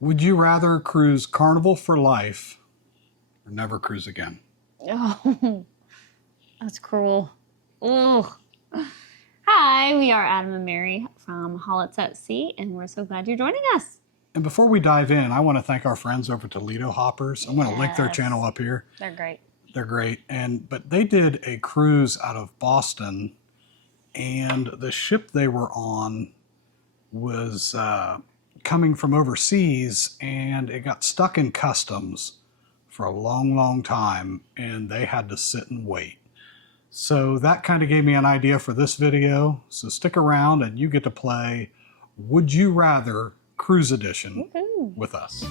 Would you rather cruise Carnival for life or never cruise again? Oh, that's cruel. Ugh. Hi, we are Adam and Mary from Hollett at Sea, and we're so glad you're joining us. And before we dive in, I want to thank our friends over at Toledo Hoppers. I'm going to link their Yes. channel up here. They're great. They're great. But they did a cruise out of Boston, and the ship they were on was coming from overseas, and it got stuck in customs for a long, long time, and they had to sit and wait. So that kind of gave me an idea for this video. So stick around and you get to play Would You Rather Cruise Edition with us.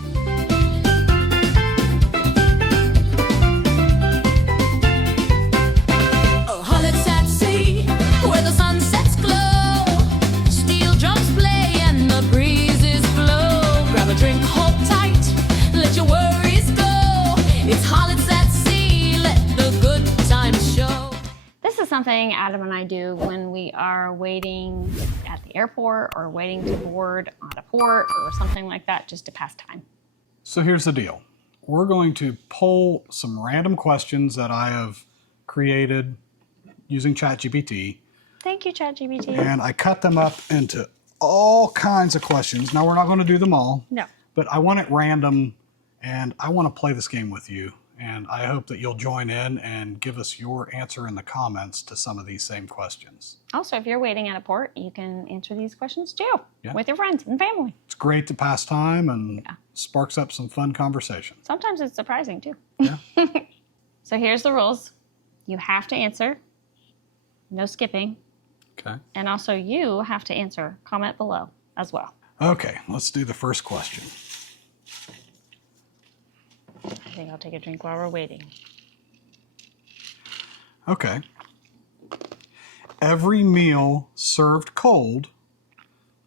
Hollett's at sea, where the sunsets glow. Steel drums play and the breezes blow. Grab a drink, hold tight, let your worries go. It's Hollett's at sea, let the good times show. This is something Adam and I do when we are waiting at the airport or waiting to board at a port or something like that, just to pass time. So here's the deal. We're going to pull some random questions that I have created using ChatGPT. Thank you, ChatGPT. And I cut them up into all kinds of questions. Now, we're not going to do them all. No. But I want it random, and I want to play this game with you. And I hope that you'll join in and give us your answer in the comments to some of these same questions. Also, if you're waiting at a port, you can answer these questions too with your friends and family. It's great to pass time and sparks up some fun conversation. Sometimes it's surprising too. Yeah. So here's the rules. You have to answer. No skipping. Okay. And also you have to answer. Comment below as well. Okay, let's do the first question. I think I'll take a drink while we're waiting. Okay. Every meal served cold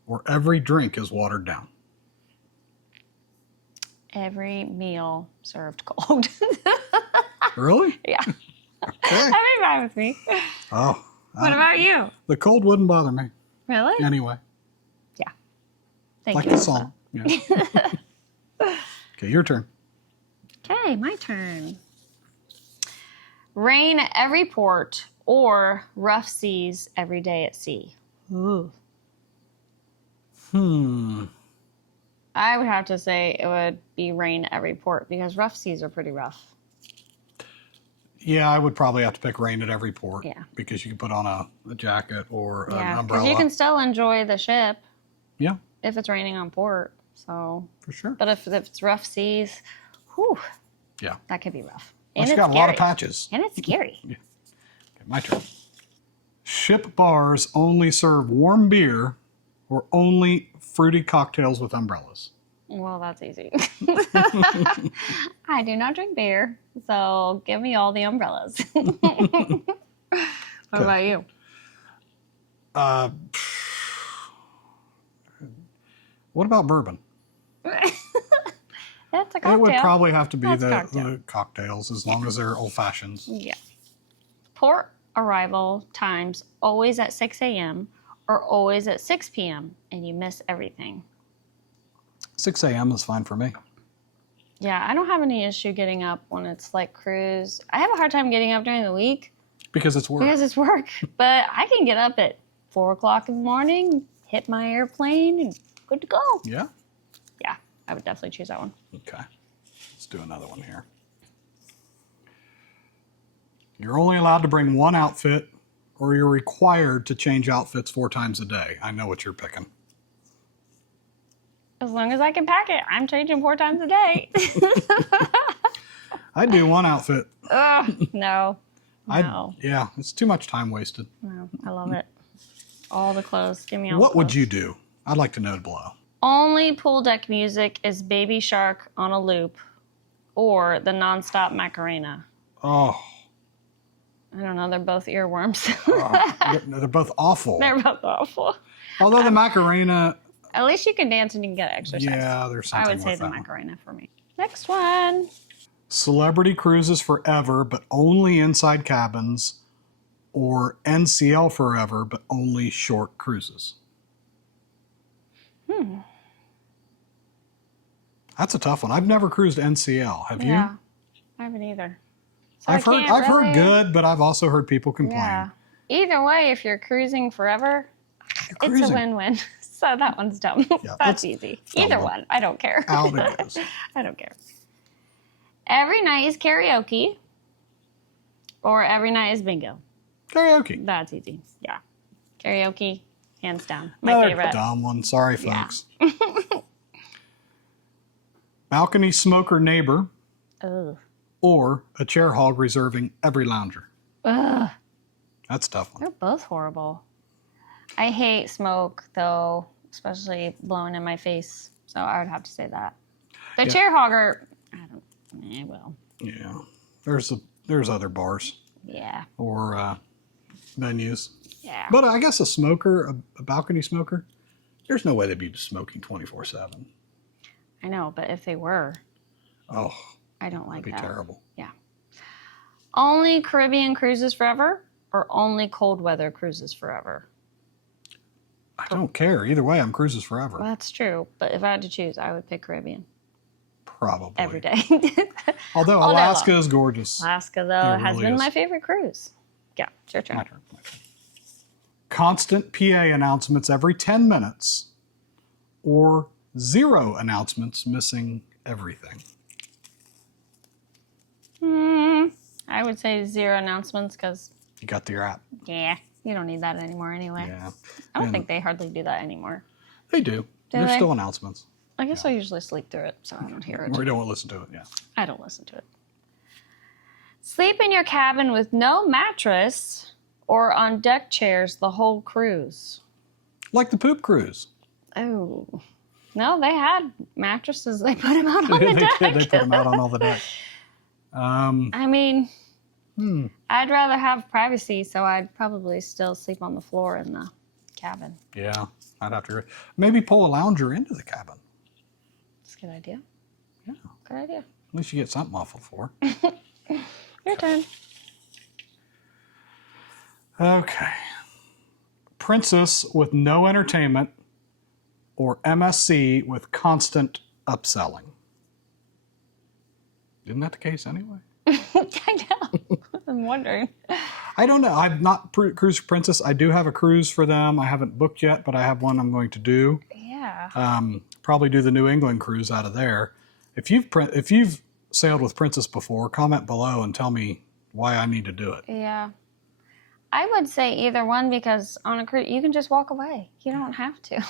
or every drink is watered down? Every meal served cold. Really? Yeah. Okay. That'd be fine with me. Oh. What about you? The cold wouldn't bother me. Really? Anyway. Yeah. Thank Like you. the song. Yeah. Okay, your turn. Okay, my turn. Rain at every port or rough seas every day at sea. Ooh. I would have to say it would be rain at every port because rough seas are pretty rough. Yeah, I would probably have to pick rain at every port. Yeah. Because you can put on a jacket or an Yeah, umbrella. because you can still enjoy the ship Yeah, if it's raining on port. So, for sure. but if it's rough seas, whew, Yeah. that could be rough. It's And got it's a lot of scary. patches. And it's scary. Okay, my turn. Ship bars only serve warm beer or only fruity cocktails with umbrellas? Well, that's easy. I do not drink beer, so give me all the umbrellas. What about you? What about bourbon? That's a cocktail. It would probably have to be That's the cocktail. cocktails as long as they're old fashions. Yeah. Port arrival times always at 6 a.m. or always at 6 p.m. and you miss everything. 6 a.m. is fine for me. Yeah, I don't have any issue getting up when it's like cruise. I have a hard time getting up during the week Because it's work. because it's work. But I can get up at 4 o'clock in the morning, hit my airplane, and good to go. Yeah? Yeah, I would definitely choose that one. Okay. Let's do another one here. You're only allowed to bring one outfit or you're required to change outfits 4 times a day. I know what you're picking. As long as I can pack it, I'm changing 4 times a day. I'd do one outfit. Ugh, no. Yeah, it's too much time wasted. No, I love it. All the clothes. Give me all What the would clothes. you do? I'd like to know below. Only pool deck music is Baby Shark on a loop or the nonstop Macarena. Oh, I don't know. They're both earworms. they're both awful. They're both awful. Although the Macarena, At least you can dance and you can get exercise. yeah, there's something I would say with the that one. Macarena for me. Next one. Celebrity cruises forever, but only inside cabins, or NCL forever, but only short cruises. That's a tough one. I've never cruised NCL. Have you? Yeah, I haven't either. So I've heard good, but I've also heard people complain. Yeah. Either way, if you're cruising forever, You're it's cruising. a win-win. So that one's dumb. Yeah, That's easy. Either dumb. one. I don't care. Out it goes. I don't care. Every night is karaoke, or every night is bingo. Karaoke. That's easy. Yeah. Karaoke, hands down. My Another favorite. dumb one. Sorry, Yeah. folks. Balcony smoker neighbor Ugh. or a chair hog reserving every lounger. Ugh. That's a tough one. They're both horrible. I hate smoke, though, especially blowing in my face. So I would have to say that. The Yeah. chair hogger, I don't. Well, Yeah. There's other bars yeah, or venues. yeah. But I guess a smoker, a balcony smoker, there's no way they'd be smoking 24/7. I know, but if they were, Oh, I don't like that'd be that. terrible. Yeah. Only Caribbean cruises forever, or only cold weather cruises forever? I don't care. Either way, I'm cruises forever. Well, that's true, but if I had to choose, I would pick Caribbean Probably. every day. Although All day Alaska long. is gorgeous. Alaska, though, It has really been is. my favorite cruise. Yeah, it's your turn. My turn. Constant PA announcements every 10 minutes or 0 announcements missing everything. I would say 0 announcements because, You got your app. yeah, you don't need that anymore anyway. Yeah. I don't And think they hardly do that anymore. They do. There's they? still announcements. I guess I usually sleep through it, so I don't hear it. We don't listen to it, yeah. I don't listen to it. Sleep in your cabin with no mattress or on deck chairs the whole cruise. Like the poop cruise. Oh. No, they had mattresses. They put them out on the they deck. did. They put them out on all the deck. I mean, I'd rather have privacy, so I'd probably still sleep on the floor in the cabin. Yeah, I'd have to. Maybe pull a lounger into the cabin. That's a good idea. Yeah. Good idea. At least you get something off the floor. Your turn. Okay. Princess with no entertainment or MSC with constant upselling. Isn't that the case anyway? I know. I'm wondering. I don't know. I've not cruised for Princess. I do have a cruise for them. I haven't booked yet, but I have one I'm going to do. Yeah. Probably do the New England cruise out of there. If you've sailed with Princess before, comment below and tell me why I need to do it. Yeah. I would say either one because on a cruise, you can just walk away. You don't have to.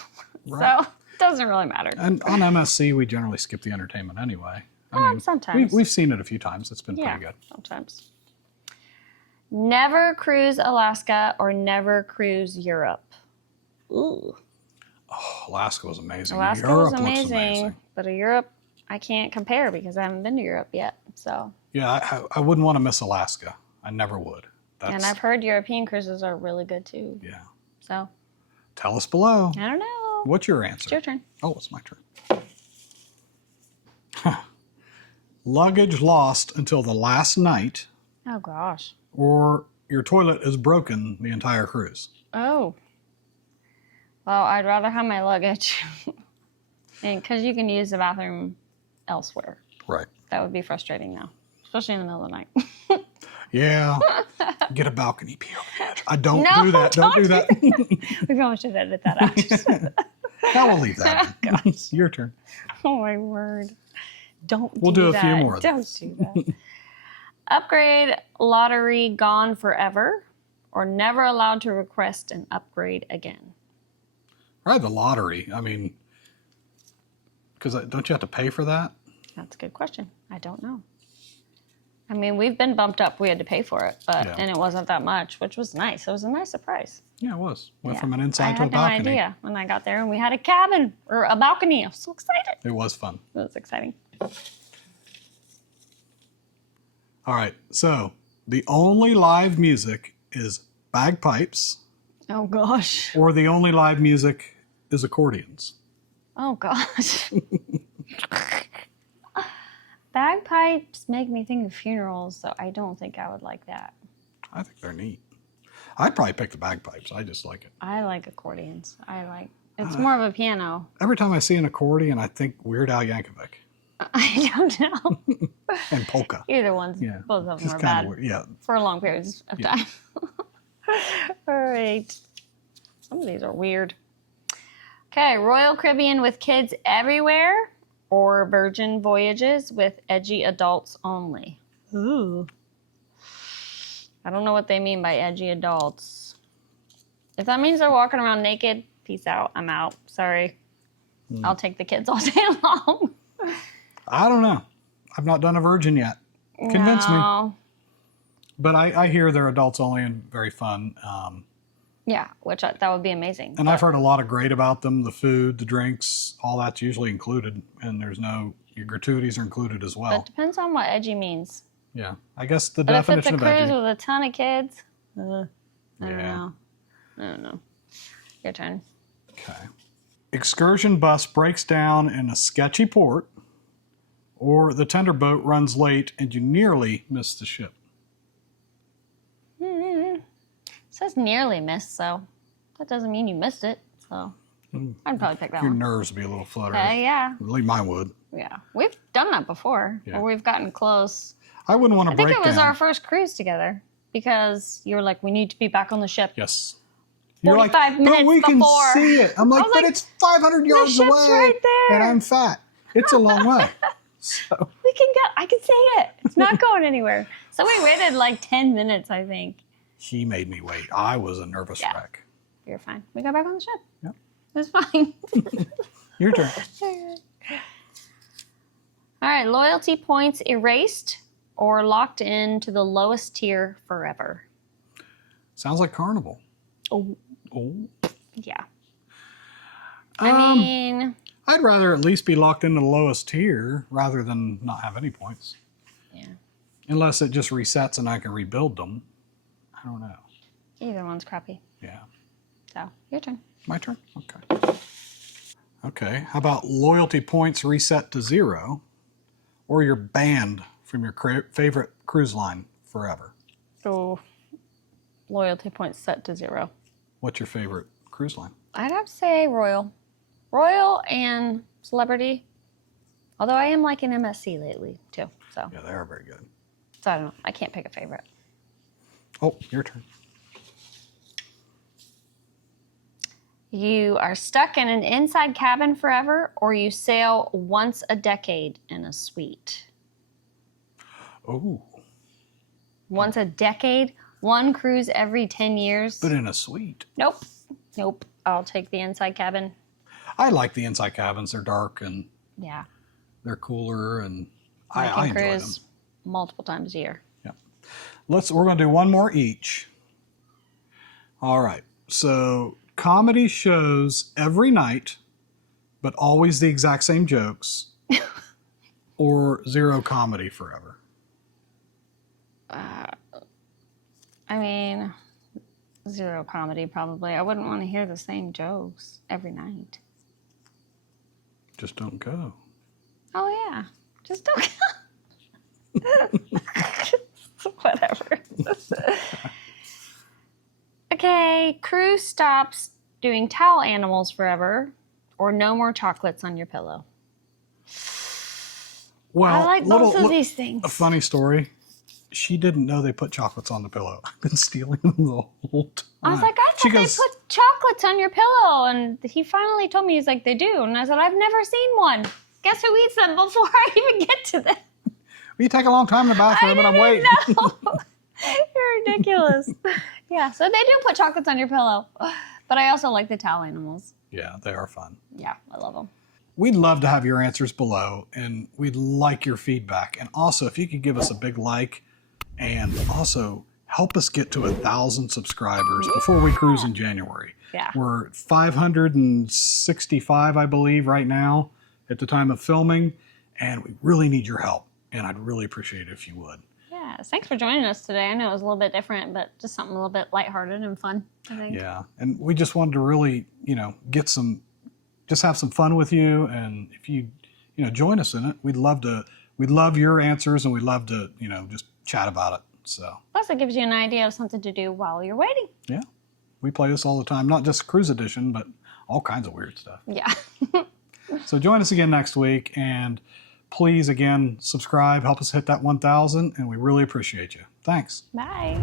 Right. So it doesn't really matter. And on MSC, we generally skip the entertainment anyway. I mean, sometimes. We've seen it a few times. It's been Yeah, pretty good. sometimes. Never cruise Alaska or never cruise Europe. Ooh. Oh, Alaska was amazing. Alaska Europe was looks amazing, but a Europe, I can't compare because I haven't been to Europe yet. So, Yeah, I wouldn't want to miss Alaska. I never would. and I've heard European cruises are really good too. Yeah. So, Tell us below. I don't know. What's your It's answer? your turn. Oh, it's my turn. Luggage lost until the last night, Oh gosh. or your toilet is broken the entire cruise. Oh. Well, I'd rather have my luggage. And because you can use the bathroom elsewhere. Right. That would be frustrating now, especially in the middle of the night. Yeah. Get a balcony pee on the edge. I don't No, do that. Don't do that. We probably should edit that out. Now we'll leave that. Your turn. Oh my word. Don't We'll do a that. few more of Don't those. do that. Upgrade lottery gone forever or never allowed to request an upgrade again. Right, the lottery. I mean, because don't you have to pay for that? That's a good question. I don't know. I mean, we've been bumped up. We had to pay for it, but Yeah. and it wasn't that much, which was nice. It was a nice surprise. Yeah, it was. Went Yeah. from an I inside to a had no balcony. idea when I got there and we had a cabin or a balcony. I was so excited. It was fun. It was exciting. All right, so the only live music is bagpipes, Oh gosh. or the only live music is accordions. Oh gosh. Bagpipes make me think of funerals, so I don't think I would like that. I think they're neat. I'd probably pick the bagpipes. I just like it. I like accordions. It's more of a piano. Every time I see an accordion, I think Weird Al Yankovic. I don't know. And polka. Either one's, Yeah. both of them Just are kind bad of weird. Yeah. for long periods of Yeah. time. All right. Some of these are weird. Okay, Royal Caribbean with kids everywhere or Virgin Voyages with edgy adults only? Ooh. I don't know what they mean by edgy adults. If that means they're walking around naked, peace out. I'm out. Sorry. I'll take the kids all day long. I don't know. I've not done a Virgin yet. Convince me. No. But I hear they're adults only and very fun. Yeah, that would be amazing. And I've heard a lot of great about them. The food, the drinks, all that's usually included. And your gratuities are included as But well. it depends on what edgy means. Yeah. I guess the But if it's definition a of cruise edgy. with a ton of kids, I don't Yeah. know. I don't know. Your turn. Okay. Excursion bus breaks down in a sketchy port, or the tender boat runs late and you nearly miss the ship. It says nearly missed, so that doesn't mean you missed it. So I'd probably pick that Your one. nerves would be a little fluttery. Yeah. At least mine would. Yeah. We've done that before, Yeah. where we've gotten close. I wouldn't want to I think break it was down. our first cruise together because you were like, we need to be back on the ship. Yes. You're 45 like, minutes but we can before. see it. I'm like, I was but like, it's 500 yards ship's away. right there. And I'm fat. It's a long way. So, I can see it. It's not going anywhere. So we waited like 10 minutes, I think. he made me wait. I was a nervous Yeah. wreck. You're fine. We got back on the ship. Yep. It was fine. Your turn. All right. Loyalty points erased or locked into the lowest tier forever. Sounds like Carnival. Oh, Oh. yeah. I mean, I'd rather at least be locked into the lowest tier rather than not have any points. yeah. Unless it just resets and I can rebuild them. I don't know. Either one's crappy. Yeah. So, your turn. My turn? Okay. Okay. How about loyalty points reset to 0 or you're banned from your favorite cruise line forever? So, loyalty points set to 0. What's your favorite cruise line? I'd have to say Royal. Royal and Celebrity. Although I am liking MSC lately, too. So, Yeah, they are very good. I don't know. I can't pick a favorite. Oh, your turn. You are stuck in an inside cabin forever, or you sail once a decade in a suite. Oh, Once a decade? One cruise every 10 years? but in a suite. Nope. Nope. I'll take the inside cabin. I like the inside cabins. They're dark and Yeah. they're cooler, and I I can enjoy them. cruise multiple times a year. Yeah. We're going to do one more each. All right. So comedy shows every night, but always the exact same jokes, or 0 comedy forever. I mean, 0 comedy probably. I wouldn't want to hear the same jokes every night. Just don't go. Oh, yeah. Just don't. Whatever. Okay, cruise stops doing towel animals forever, or no more chocolates on your pillow. Well, I like both of these things. A funny story. She didn't know they put chocolates on the pillow. I've been stealing them the whole time. I was like, I thought they put chocolates on your pillow. And he finally told me, he's like, they do. And I said, I've never seen one. Guess who eats them before I even get to them? You take a long time in the bathroom, and I'm waiting. No. You're ridiculous. Yeah, so they do put chocolates on your pillow. But I also like the towel animals. Yeah, they are fun. Yeah, I love them. We'd love to have your answers below, and we'd like your feedback. And also, if you could give us a big like, and also help us get to 1,000 subscribers before we cruise in January. Yeah. We're 565, I believe, right now at the time of filming, and we really need your help. And I'd really appreciate it if you would. Yes, thanks for joining us today. I know it was a little bit different, but just something a little bit lighthearted and fun, I think. Yeah, and we just wanted to really, just have some fun with you. And if you, join us in it, we'd love your answers, and we'd love to, just chat about it. So. Plus, it gives you an idea of something to do while you're waiting. Yeah, we play this all the time, not just Cruise Edition, but all kinds of weird stuff. Yeah. So join us again next week, and please, again, subscribe, help us hit that 1,000, and we really appreciate you. Thanks. Bye.